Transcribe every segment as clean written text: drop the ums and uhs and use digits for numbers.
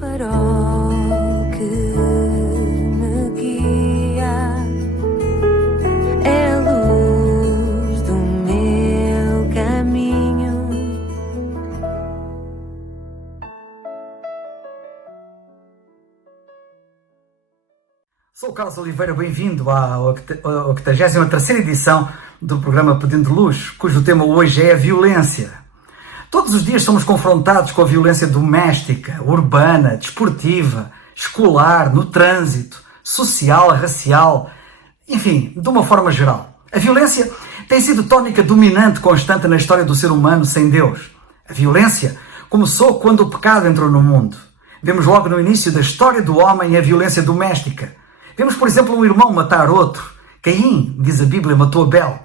farol que me guia, é a luz do meu caminho. Sou o Carlos Oliveira, bem-vindo à 83ª edição do programa Pedindo Luz, cujo tema hoje é a violência. Todos os dias somos confrontados com a violência doméstica, urbana, desportiva, escolar, no trânsito, social, racial, enfim, de uma forma geral. A violência tem sido tónica dominante constante na história do ser humano sem Deus. A violência começou quando o pecado entrou no mundo. Vemos logo no início da história do homem a violência doméstica. Vemos, por exemplo, um irmão matar outro. Caim, diz a Bíblia, matou Abel.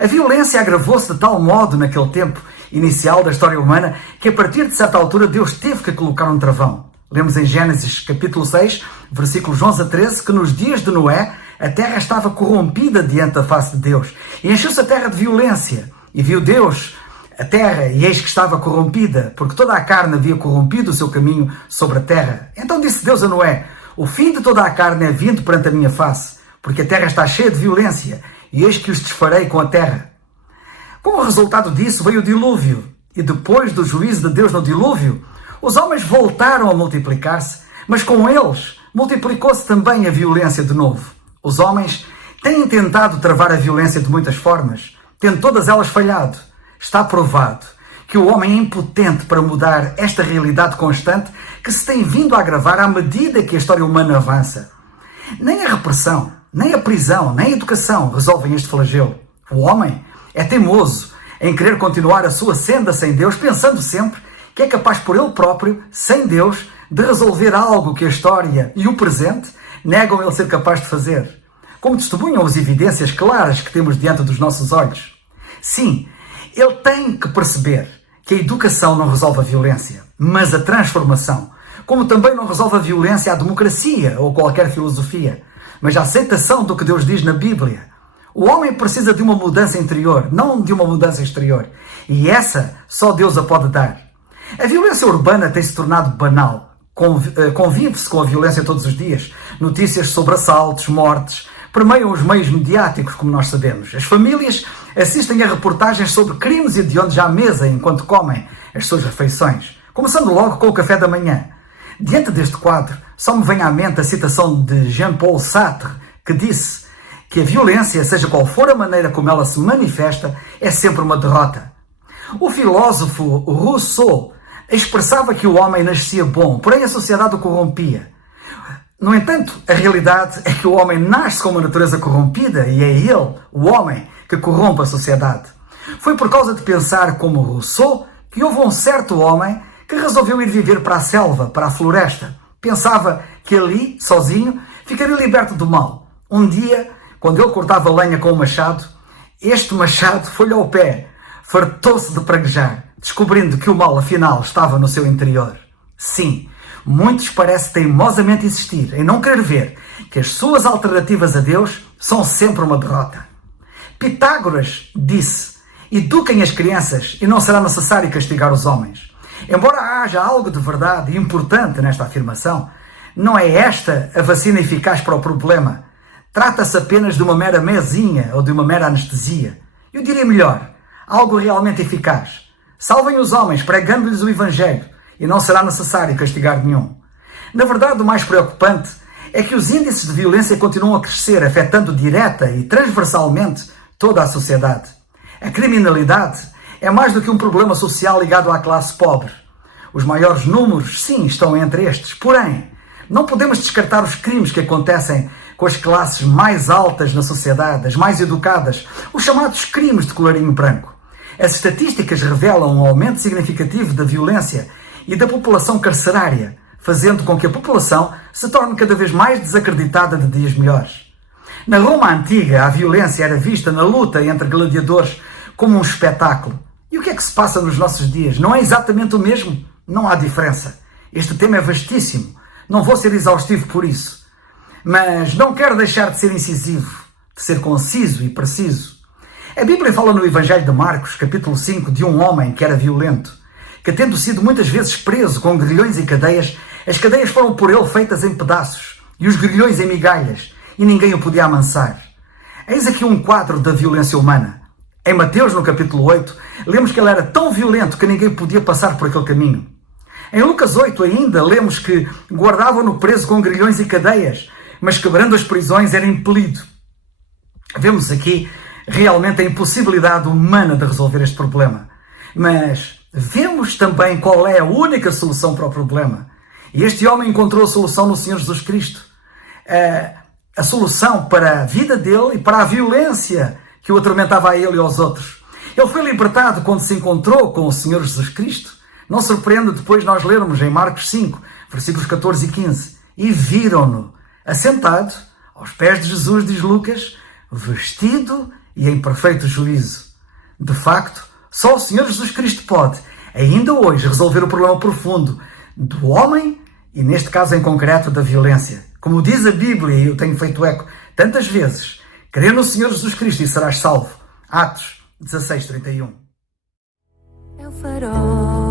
A violência agravou-se de tal modo naquele tempo inicial da história humana que a partir de certa altura Deus teve que colocar um travão. Lemos em Gênesis capítulo 6, versículos 11 a 13, que nos dias de Noé a terra estava corrompida diante da face de Deus. E encheu-se a terra de violência. E viu Deus a terra, e eis que estava corrompida, porque toda a carne havia corrompido o seu caminho sobre a terra. Então disse Deus a Noé: o fim de toda a carne é vindo perante a minha face, porque a terra está cheia de violência, e eis que os desfarei com a terra. Como resultado disso veio o dilúvio, e depois do juízo de Deus no dilúvio, os homens voltaram a multiplicar-se, mas com eles multiplicou-se também a violência de novo. Os homens têm tentado travar a violência de muitas formas, tendo todas elas falhado. Está provado que o homem é impotente para mudar esta realidade constante que se tem vindo a agravar à medida que a história humana avança. Nem a repressão, nem a prisão, nem a educação resolvem este flagelo. O homem é teimoso em querer continuar a sua senda sem Deus, pensando sempre que é capaz por ele próprio, sem Deus, de resolver algo que a história e o presente negam ele ser capaz de fazer. Como testemunham as evidências claras que temos diante dos nossos olhos. Sim, ele tem que perceber que a educação não resolve a violência, mas a transformação. Como também não resolve a violência a democracia ou qualquer filosofia, mas a aceitação do que Deus diz na Bíblia. O homem precisa de uma mudança interior, não de uma mudança exterior. E essa só Deus a pode dar. A violência urbana tem se tornado banal. Convive-se com a violência todos os dias. Notícias sobre assaltos, mortes, permeiam os meios mediáticos, como nós sabemos. As famílias assistem a reportagens sobre crimes hediondos à mesa enquanto comem as suas refeições, começando logo com o café da manhã. Diante deste quadro, só me vem à mente a citação de Jean-Paul Sartre, que disse que a violência, seja qual for a maneira como ela se manifesta, é sempre uma derrota. O filósofo Rousseau expressava que o homem nascia bom, porém a sociedade o corrompia. No entanto, a realidade é que o homem nasce com uma natureza corrompida e é ele, o homem, que corrompe a sociedade. Foi por causa de pensar como Rousseau que houve um certo homem que resolveu ir viver para a selva, para a floresta. Pensava que ali, sozinho, ficaria liberto do mal. Um dia, quando ele cortava lenha com um machado, este machado foi-lhe ao pé, fartou-se de praguejar, descobrindo que o mal, afinal, estava no seu interior. Sim, muitos parecem teimosamente insistir em não querer ver que as suas alternativas a Deus são sempre uma derrota. Pitágoras disse: eduquem as crianças e não será necessário castigar os homens. Embora haja algo de verdade e importante nesta afirmação, não é esta a vacina eficaz para o problema. Trata-se apenas de uma mera mesinha ou de uma mera anestesia. Eu diria melhor, algo realmente eficaz. Salvem os homens pregando-lhes o Evangelho e não será necessário castigar nenhum. Na verdade, o mais preocupante é que os índices de violência continuam a crescer, afetando direta e transversalmente toda a sociedade. A criminalidade é mais do que um problema social ligado à classe pobre. Os maiores números, sim, estão entre estes. Porém, não podemos descartar os crimes que acontecem com as classes mais altas na sociedade, as mais educadas, os chamados crimes de colarinho branco. As estatísticas revelam um aumento significativo da violência e da população carcerária, fazendo com que a população se torne cada vez mais desacreditada de dias melhores. Na Roma antiga, a violência era vista na luta entre gladiadores como um espetáculo. E o que é que se passa nos nossos dias? Não é exatamente o mesmo? Não há diferença. Este tema é vastíssimo. Não vou ser exaustivo por isso. Mas não quero deixar de ser incisivo, de ser conciso e preciso. A Bíblia fala no Evangelho de Marcos, capítulo 5, de um homem que era violento, que tendo sido muitas vezes preso com grilhões e cadeias, As cadeias foram por ele feitas em pedaços e os grilhões em migalhas, e ninguém o podia amansar. Eis aqui um quadro da violência humana. Em Mateus, no capítulo 8, lemos que ele era tão violento que ninguém podia passar por aquele caminho. Em Lucas 8 ainda, lemos que guardavam-no preso com grilhões e cadeias, mas quebrando as prisões era impelido. Vemos aqui realmente a impossibilidade humana de resolver este problema. Mas vemos também qual é a única solução para o problema. E este homem encontrou a solução no Senhor Jesus Cristo. A solução para a vida dele e para a violência que o atormentava a ele e aos outros. Ele foi libertado quando se encontrou com o Senhor Jesus Cristo. Não surpreende depois nós lermos em Marcos 5, versículos 14 e 15. E viram-no assentado aos pés de Jesus, diz Lucas, vestido e em perfeito juízo. De facto, só o Senhor Jesus Cristo pode, ainda hoje, resolver o problema profundo do homem e, neste caso em concreto, da violência. Como diz a Bíblia, e eu tenho feito eco tantas vezes, crê no Senhor Jesus Cristo e serás salvo. Atos 16:31. É o farol